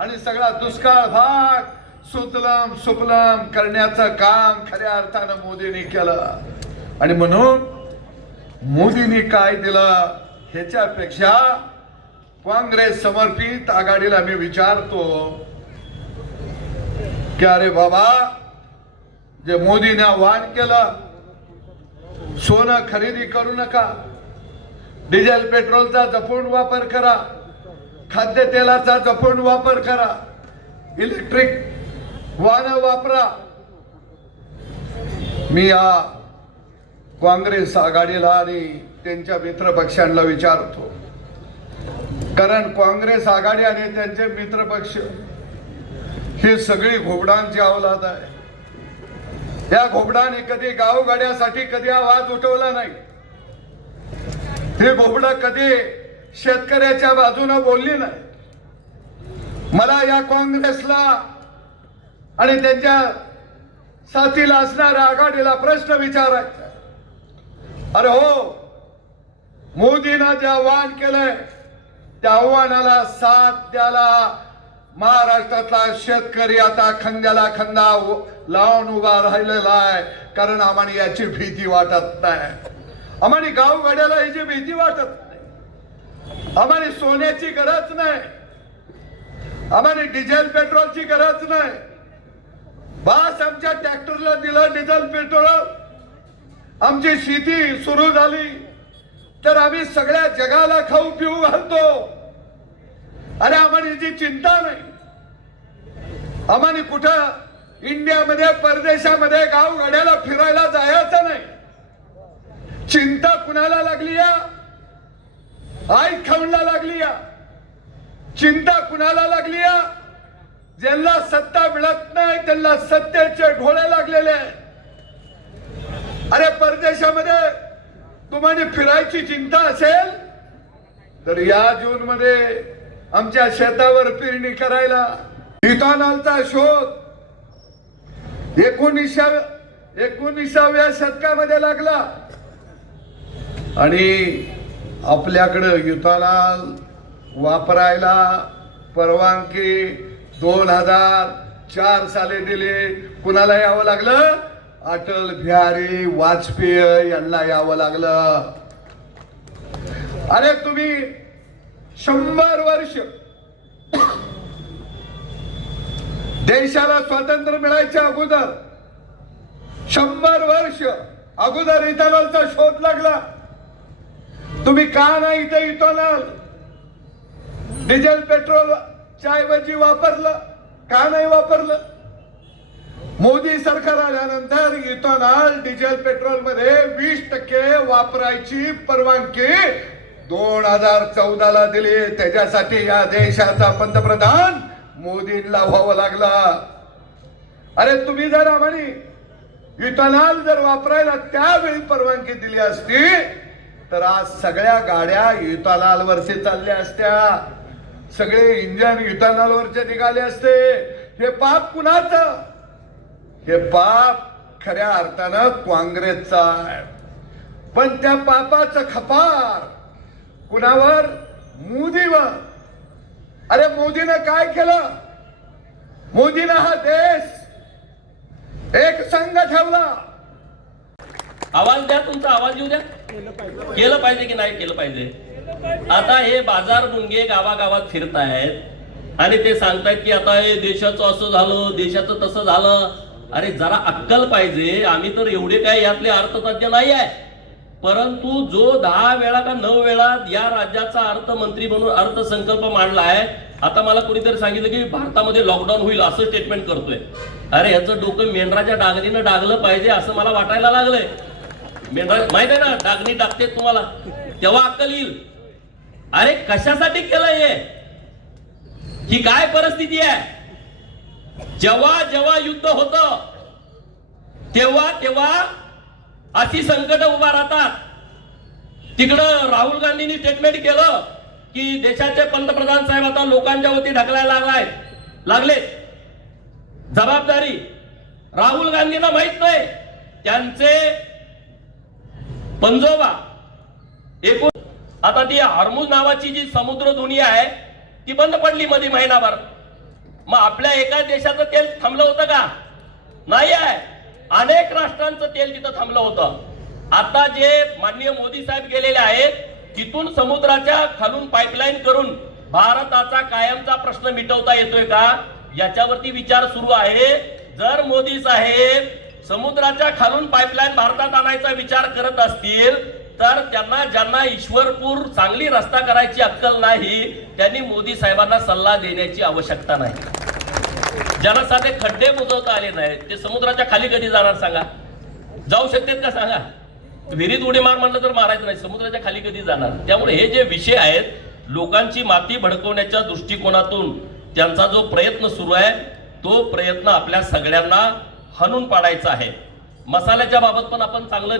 आणि सगळा दुष्काळ भाग सुतलम सुफलम करण्याचं काम खऱ्या अर्थानं मोदींनी केलं. आणि म्हणून मोदींनी काय दिलं ह्याच्यापेक्षा काँग्रेस समर्पित आघाडीला मी विचारतो की अरे बाबा, जे मोदीने आवाहन केलं, सोनं खरेदी करू नका, डिझेल पेट्रोलचा जपून वापर करा, खाद्यतेलाचा जपून वापर करा, इलेक्ट्रिक वाहनं वापरा. मी या काँग्रेस आघाडीला आणि त्यांच्या मित्र पक्षांना विचारतो, कारण काँग्रेस आघाडी आणि त्यांचे मित्र पक्ष ही सगळी घोबडांची अवलाद आहे. या घोबडाने कधी गावगाड्यासाठी कधी आवाज उठवला नाही. ही घोबडं कधी शेतकऱ्याच्या बाजूने बोलली नाही. मला या काँग्रेसला आणि त्यांच्या साथीला असणाऱ्या आघाडीला प्रश्न विचारायचा. अरे हो, मोदींना जे आव्हान केलंय त्या आव्हानाला साथ द्यायला महाराष्ट्रातला शेतकरी आता खंद्याला खंदा लावून उभा राहिलेला आहे. कारण आम्हाला याची भीती वाटत नाही. आम्हाला गावगाड्याला याची भीती वाटत नाही. आम्हाला सोन्याची गरज नाही. आम्हाला डिझेल पेट्रोलची गरज नाही. बस आमच्या ट्रॅक्टरला दिलं डिझेल पेट्रोल, आमची शेती सुरू झाली तर आम्ही सगळ्या जगाला खाऊ पिऊ घालतो. अरे आम्हाला याची चिंता नाही. आम्हाला कुठं इंडियामध्ये परदेशामध्ये गावगाड्याला फिरायला जायचं नाही. चिंता कुणाला लागली या? आई खाऊनला लागली या? चिंता कुणाला लागली या? ज्यांना सत्ता मिळत नाही त्यांना सत्तेचे ढोळे लागलेले आहेत. अरे परदेशामध्ये तुम्हाला फिरायची चिंता असेल तर या जून मध्ये आमच्या शेतावर पेरणी करायला इथेनॉलचा शोध 19व्या शतकामध्ये लागला आणि आपल्याकडे इथेनॉल वापरायला परवानगी 2004 साली दिली. कुणाला यावं लागलं? अटल बिहारी वाजपेयी यांना यावं लागलं. अरे तुम्ही 100 वर्ष देशाला स्वातंत्र्य मिळायच्या अगोदर 100 वर्ष अगोदर इथेनॉलचा शोध लागला. तुम्ही का नाही इथे इथेनॉल डिझेल पेट्रोलच्या ऐवजी वापरलं? का नाही वापरलं? मोदी सरकार आल्यानंतर इथेनॉल डिझेल पेट्रोल मध्ये 20% वापरायची परवानगी 2014 ला दिली. त्याच्यासाठी या देशाचा पंतप्रधान मोदींना व्हावं लागला. अरे तुम्ही जर आम्हाला इथेनॉल जर वापरायला त्यावेळी परवानगी दिली असती तर आज सगळ्या गाड्या इथेनॉल वरती चालल्या असत्या. सगळे इंजन इथेनॉल वरचे निघाले असते. हे पाप कुणाचं? हे पाप खऱ्या अर्थानं काँग्रेसचा आहे. पण त्या पापाचं खपार कुणावर? मोदीवर. अरे मोदीने काय केलं? मोदीने हा देश एक संघ ठेवला. आवाज द्या, तुमचा आवाज येऊ द्या. केलं पाहिजे की नाही केलं पाहिजे? आता हे बाजार मुंगे गावागावात फिरतायत आणि ते सांगतायत की आता हे देशाचं असं झालं, देशाचं तसं झालं. अरे जरा अक्कल पाहिजे. आम्ही तर एवढे काय यातले अर्थतज्ञ नाही आहे, परंतु जो 10 वेळा का 9 वेळा या राज्याचा अर्थमंत्री म्हणून अर्थसंकल्प मांडलाय. आता मला कोणीतरी सांगितलं की भारतामध्ये लॉकडाऊन होईल असं स्टेटमेंट करतोय. अरे याचं डोकं मेंढराच्या डागणीनं डागलं पाहिजे असं मला वाटायला लागलंय. मेंढरा माहित आहे ना, डागणी टाकते तुम्हाला तेव्हा अक्कल येईल. अरे कशासाठी केलंय हे? ही काय परिस्थिती आहे? जेव्हा जेव्हा युद्ध होतं तेव्हा तेव्हा अशी संकट उभा राहतात. तिकडं राहुल गांधींनी स्टेटमेंट केलं की देशाचे पंतप्रधान साहेब आता लोकांच्या वती ढकलायला लागले. जबाबदारी राहुल गांधींना माहित नाही. त्यांचे पंजोबा एकूण आता ती हॉर्मुझ नावाची जी समुद्र दुनिया आहे ती बंद पडली मध्ये महिनाभर. मग आपल्या एका देशाचं तेल थांबलं होतं का? नाही आहे. अनेक राष्ट्रांचं तेल तिथं थांबलं होतं. आता जे माननीय मोदी साहेब गेलेले आहेत, तिथून समुद्राच्या खालून पाईपलाईन करून भारताचा कायमचा प्रश्न मिटवता येतोय का, याच्यावरती विचार सुरू आहे. जर मोदी साहेब समुद्राच्या खालून पाईपलाईन भारतात आणायचा विचार करत असतील तर त्यांना, ज्यांना ईश्वरपूर सांगली रस्ता करायची अक्कल नाही, त्यांनी मोदी साहेबांना सल्ला देण्याची आवश्यकता नाही. ज्यांना साधे खड्डे बुजवता आले नाहीत ते समुद्राच्या खाली कधी जाणार सांगा? जाऊ शकतात का सांगा? विहिरीत उडी मार म्हणलं तर मारायचं नाही, समुद्राच्या खाली कधी जाणार? त्यामुळे हे जे विषय आहेत, लोकांची माती भडकवण्याच्या दृष्टिकोनातून त्यांचा जो प्रयत्न सुरू आहे, तो प्रयत्न आपल्या सगळ्यांना हाणून पाडायचा आहे. मसाल्याच्या बाबत पण आपण चांगलं